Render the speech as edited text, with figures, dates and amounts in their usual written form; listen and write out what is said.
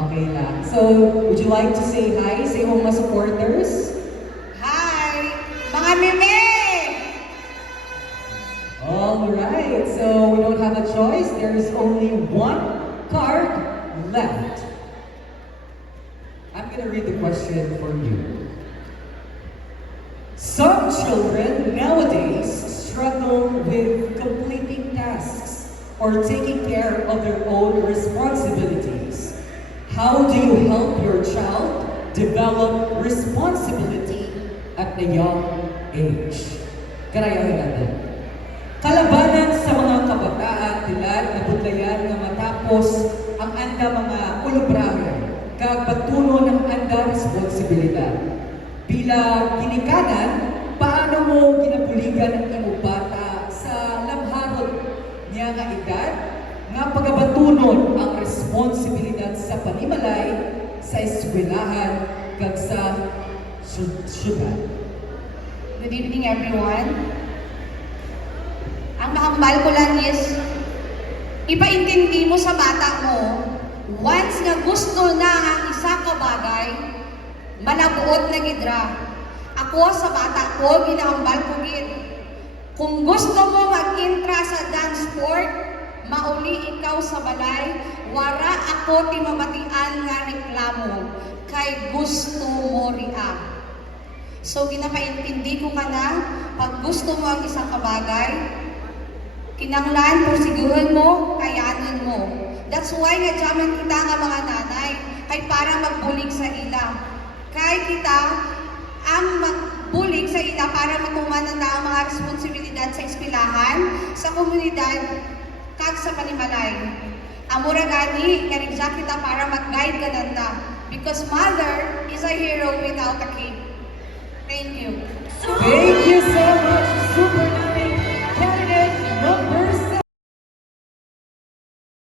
Okay lang. So, would you like to say hi sa iyong mga supporters? Hi! Mga meme! Alright, so we don't have a choice. There is only one card left. I'm gonna read the question for you. Some children nowadays struggle with completing tasks or taking care of their own responsibilities. How do you help your child develop responsibility at a young age? Karayahin natin. Kalabanan sa mga kabataan tilad na budlayan nga matapos ang anda mga ulubrahan kag patuno ng anda responsibilidad. Bilang ginikanan, paano mo ginabuligan ang imong bata sa lamharot niya nga edad nga pagabatunon ang responsibilidad sa panimalay sa eskwelahan kag sa syudad. Good evening, everyone. Ang mahambal ko lang is, ipaintindi mo sa bata mo, once nga gusto na ang isa ka bagay, malabuot na gidra. Ako sa bata ko, ginahambal ko gid. Kung gusto mo mag-intra sa dance sport, mauli ikaw sa balay, wara ako timamatian nga reklamo, kay gusto mo ria. So, ginapaintindi ko ka na, pag gusto mo ang isang kabagay, kinanglan, persiguhan mo, kayanin mo. That's why nga dyaman kita nga mga nanay, kay para magbulig sa ila. Kay kita, ang magbulig sa ila para matumanan na ang mga responsibilidad sa eskwelahan, sa komunidad, kag sa panimalay. Amura gani, karigsa kita para mag-guide ka nanda. Because mother is a hero without a cape. Thank you.